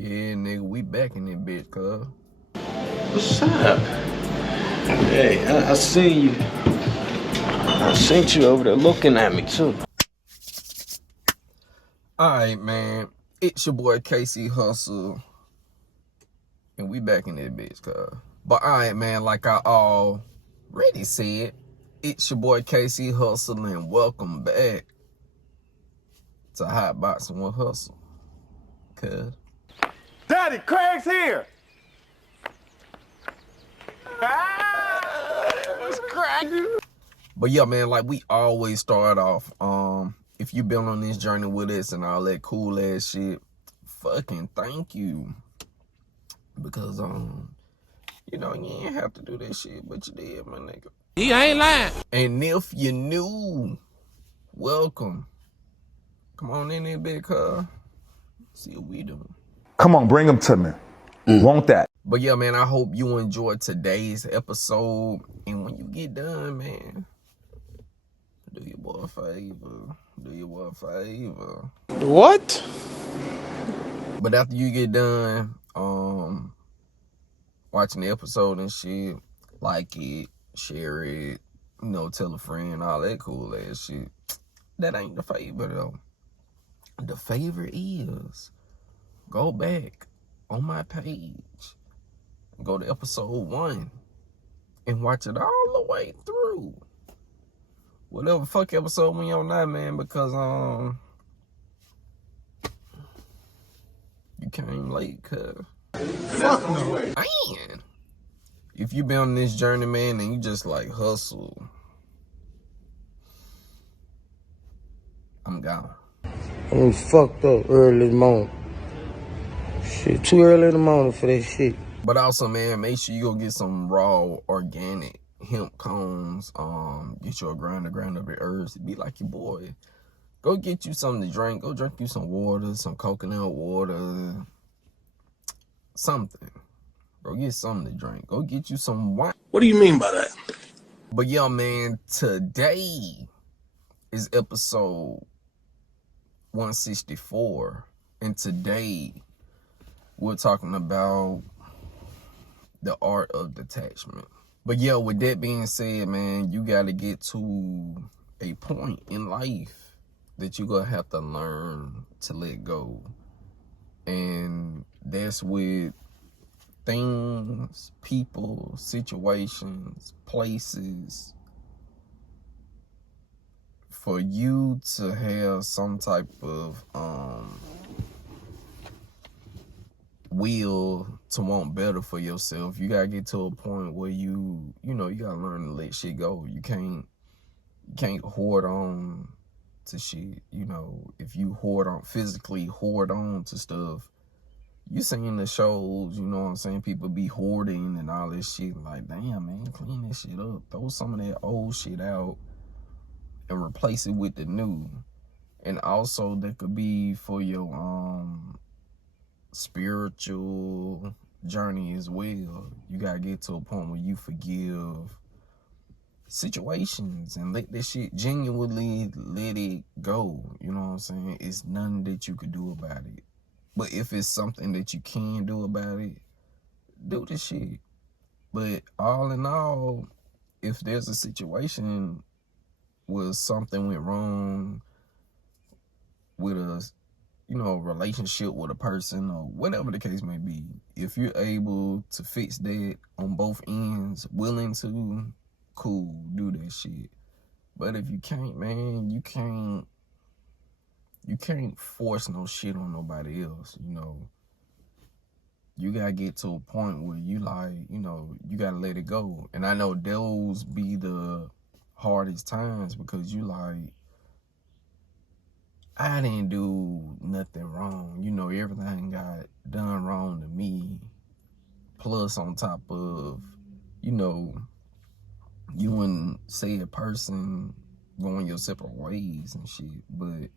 Yeah, nigga, we back in that bitch, cuz. What's up? Hey, I seen you. I seen you over there looking at me, too. Alright, man. It's your boy KC Hussle. And we back in that bitch, cuz. But alright, man, like I already said, it's your boy KC Hussle, and welcome back to Hotboxing with Hussle. Cuz. Daddy, Craig's here! What's cracking? But yeah, man, like we always start off, if you've been on this journey with us and all that cool ass shit, fucking thank you. Because, you know, you ain't have to do that shit, but you did, my nigga. He ain't lying. And if you new, welcome. Come on in there, big cuz. See what we doing. Come on, bring him to me. Want that? But yeah, man, I hope you enjoyed today's episode. And when you get done, man, do your boy a favor. Do your boy a favor. What? But after you get done, watching the episode and shit, like it, share it, you know, tell a friend, all that cool ass shit. That ain't the favor though. The favor is go back on my page, go to episode 1 and watch it all the way through. Whatever fuck episode we on now, man, because you came late, cuz. Fuck no. Man, if you been on this journey, man, and you just like hustle, I'm gone. I'm fucked up early in the morning. Shit, too early in the morning for that shit. But also, man, make sure you go get some raw, organic hemp cones. Get you a grinder of the herbs. Be like your boy. Go get you something to drink. Go drink you some water, some coconut water, something. Go get something to drink. Go get you some wine. What do you mean by that? But yeah, man, today is episode 164. And today we're talking about the art of detachment. But yeah, with that being said, man, you got to get to a point in life that you're going to have to learn to let go. And that's with things, people, situations, places. For you to have some type of will to want better for yourself, you gotta get to a point where you gotta learn to let shit go. You can't hoard on to shit. You know, if you physically hoard on to stuff, you seen the shows, you know what I'm saying, people be hoarding and all this shit. Like, damn, man, clean this shit up. Throw some of that old shit out and replace it with the new. And also that could be for your spiritual journey as well. You gotta get to a point where you forgive situations and let that shit genuinely let it go. You know what I'm saying? It's nothing that you could do about it. But if it's something that you can do about it, do the shit. But all in all, if there's a situation where something went wrong with a relationship with a person or whatever the case may be, if you're able to fix that on both ends, willing to, cool, do that shit. But if you can't, man, you can't force no shit on nobody else. You know, you gotta get to a point where you like, you know, you gotta let it go. And I know those be the hardest times because you like, I didn't do nothing wrong. You know, everything got done wrong to me. Plus on top of, you know, you and say a person going your separate ways and shit. But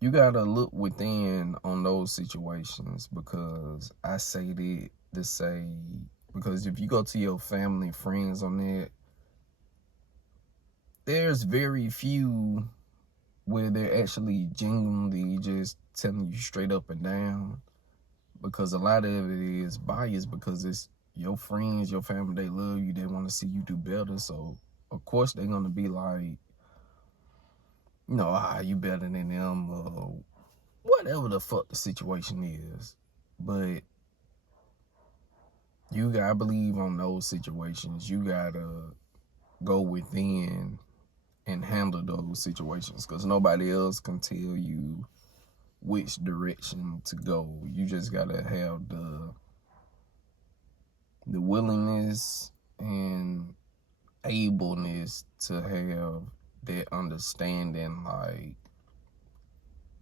you gotta look within on those situations, because I say that to say, because if you go to your family, friends on that, there's very few where they're actually genuinely just telling you straight up and down, because a lot of it is biased because it's your friends, your family, they love you, they want to see you do better. So of course they're gonna be like, you better than them, or whatever the fuck the situation is. But you gotta believe on those situations. You gotta go within and handle those situations, because nobody else can tell you which direction to go. You just gotta have the willingness and ableness to have that understanding. Like,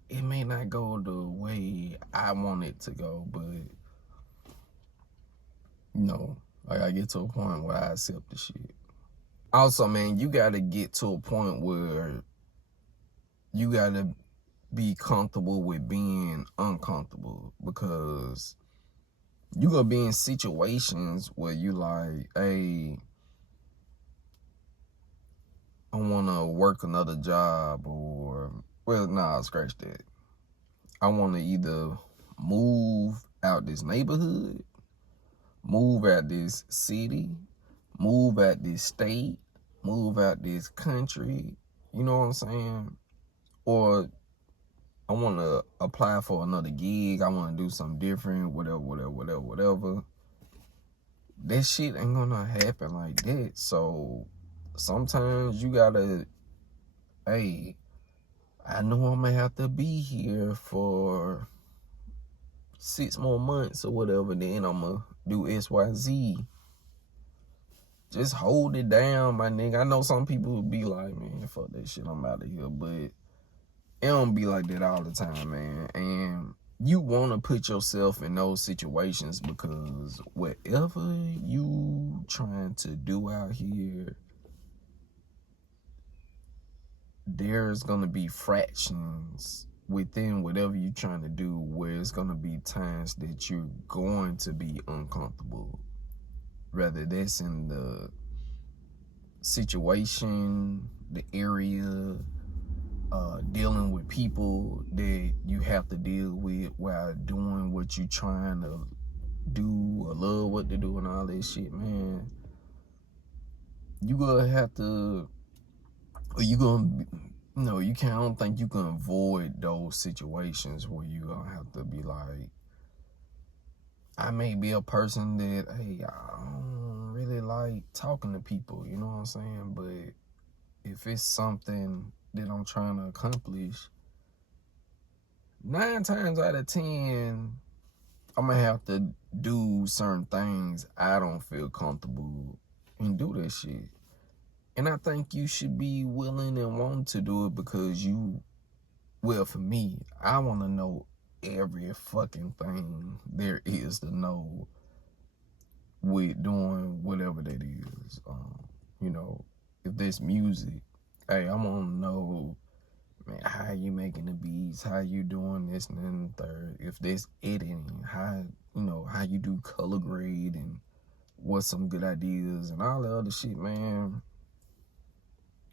it may not go the way I want it to go, but like, I get to a point where I accept the shit. Also, man, you gotta get to a point where you gotta be comfortable with being uncomfortable, because you gonna be in situations where you like, hey, I wanna work another job, or, well, nah, scratch that. I wanna either move out this neighborhood, move out this city, move out this state, move out this country, you know what I'm saying? Or I want to apply for another gig, I want to do something different, whatever. That shit ain't gonna happen like that. So sometimes you gotta, hey, I know I'm gonna have to be here for 6 more months or whatever, then I'm gonna do XYZ. Just hold it down, my nigga. I know some people would be like, man, fuck that shit, I'm out of here. But it don't be like that all the time, man. And you want to put yourself in those situations, because whatever you trying to do out here, there's going to be fractions within whatever you're trying to do where it's going to be times that you're going to be uncomfortable. Whether that's in the situation, the area, dealing with people that you have to deal with while doing what you're trying to do or love what to do and all that shit, man. You gonna have to, or you gonna, you can't, I don't think you can avoid those situations where you gonna have to be like, I may be a person that, hey, I don't really like talking to people, you know what I'm saying? But if it's something that I'm trying to accomplish, 9 times out of 10, I'm gonna have to do certain things I don't feel comfortable and do that shit. And I think you should be willing and want to do it, because well, for me, I want to know every fucking thing there is to know with doing whatever that is. If there's music, hey, I want to know, man, how you making the beats, how you doing this and then the third. If there's editing, how you do color grade, and what's some good ideas and all the other shit, man.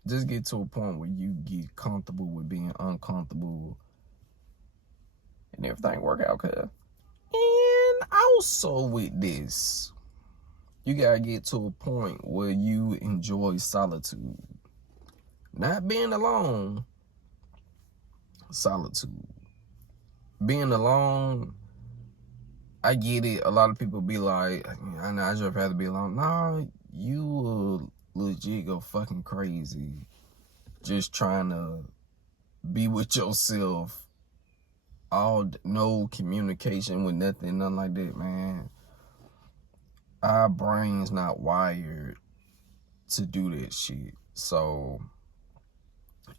Just get to a point where you get comfortable with being uncomfortable, and everything work out, cuz. And also with this, you gotta get to a point where you enjoy solitude. Not being alone, solitude. Being alone, I get it. A lot of people be like, I know, I just rather be alone. Nah, you will legit go fucking crazy just trying to be with yourself. No communication with nothing like that, man. Our brain's not wired to do that shit. So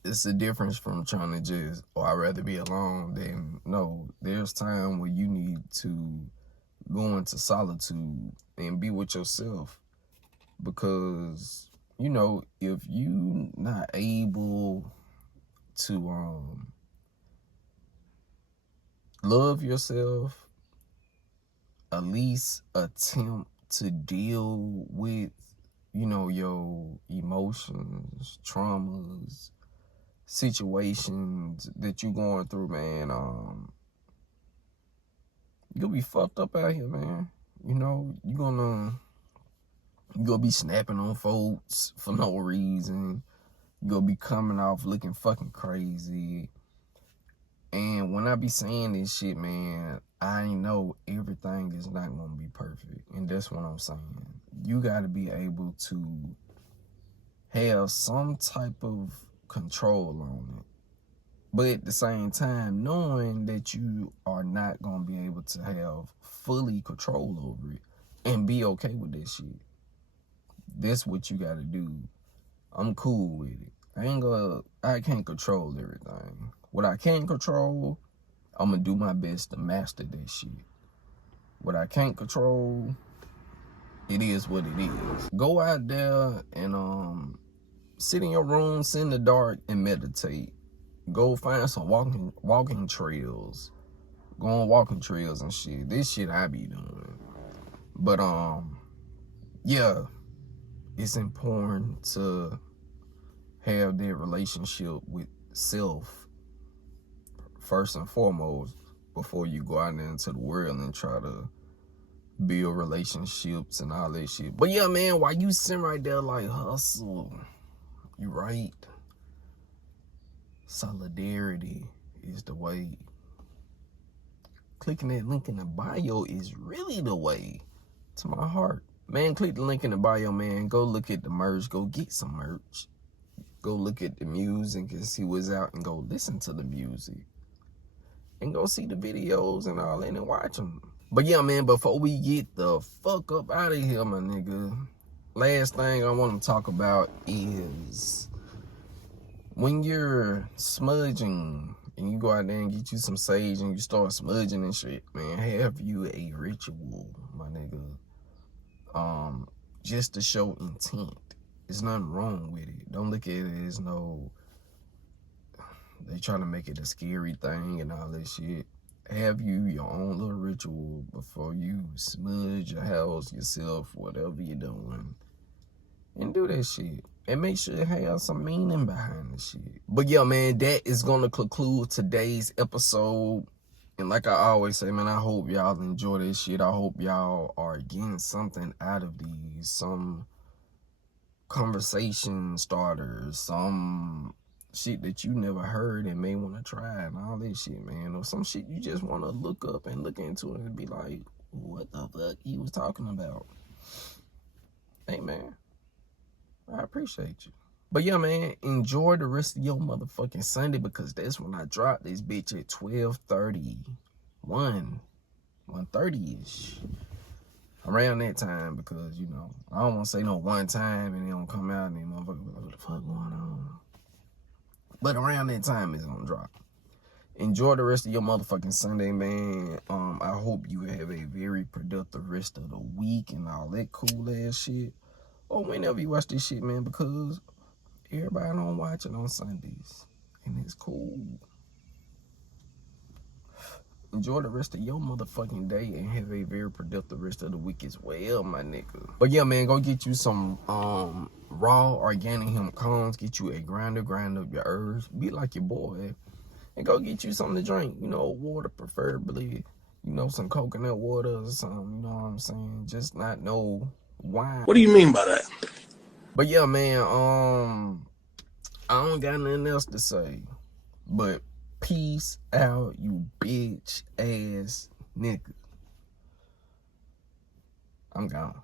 it's a difference from trying to just, I'd rather be alone than, no, there's time where you need to go into solitude and be with yourself. Because, if you not able to love yourself, at least attempt to deal with, your emotions, traumas, situations that you going through, man, you'll be fucked up out here, man. You know, you're gonna be snapping on folks for no reason. You're gonna be coming off looking fucking crazy. And when I be saying this shit, man, I know everything is not gonna be perfect. And that's what I'm saying. You gotta be able to have some type of control on it. But at the same time, knowing that you are not gonna be able to have fully control over it and be okay with that shit. That's what you gotta do. I'm cool with it. I can't control everything. What I can control, I'm gonna do my best to master that shit. What I can't control, it is what it is. Go out there and sit in your room, sit in the dark and meditate. Go find some walking trails. Go on walking trails and shit. This shit I be doing. But yeah, it's important to have that relationship with self first and foremost before you go out there into the world and try to build relationships and all that shit. But yeah, man, while you sitting right there like Hussle, you right. Solidarity is the way. Clicking that link in the bio is really the way to my heart. Man, click the link in the bio, man. Go look at the merch. Go get some merch. Go look at the music and see what's out and go listen to the music. And go see the videos and all that and watch them. But yeah, man, before we get the fuck up out of here, my nigga, last thing I want to talk about is when you're smudging and you go out there and get you some sage and you start smudging and shit, man, have you a ritual, my nigga, just to show intent. There's nothing wrong with it. Don't look at it as they trying to make it a scary thing and all that shit. Have you your own little ritual before you smudge your house, yourself, whatever you're doing, and do that shit. And make sure it has some meaning behind the shit. But yeah, man, that is gonna conclude today's episode. And like I always say, man, I hope y'all enjoy this shit. I hope y'all are getting something out of these. Some conversation starters, some shit that you never heard and may want to try and all that shit, man. Or some shit you just want to look up and look into it and be like, what the fuck he was talking about? Hey, man, I appreciate you. But yeah, man, enjoy the rest of your motherfucking Sunday because that's when I drop this bitch at 12:30, 1:30-ish. Around that time because, you know, I don't want to say no one time and it don't come out and they motherfucker like, what the fuck going on? But around that time it's gonna drop. Enjoy the rest of your motherfucking Sunday, man. I hope you have a very productive rest of the week and all that cool ass shit. Or whenever you watch this shit, man, because everybody don't watch it on Sundays. And it's cool. Enjoy the rest of your motherfucking day and have a very productive rest of the week as well, my nigga. But yeah, man, go get you some raw organic hemp cones. Get you a grind up your herbs. Be like your boy. And go get you something to drink. You know, water preferably. You know, some coconut water or something. You know what I'm saying? Just not no wine. What do you mean by that? But yeah, man, I don't got nothing else to say. But peace out, you bitch ass nigga. I'm gone.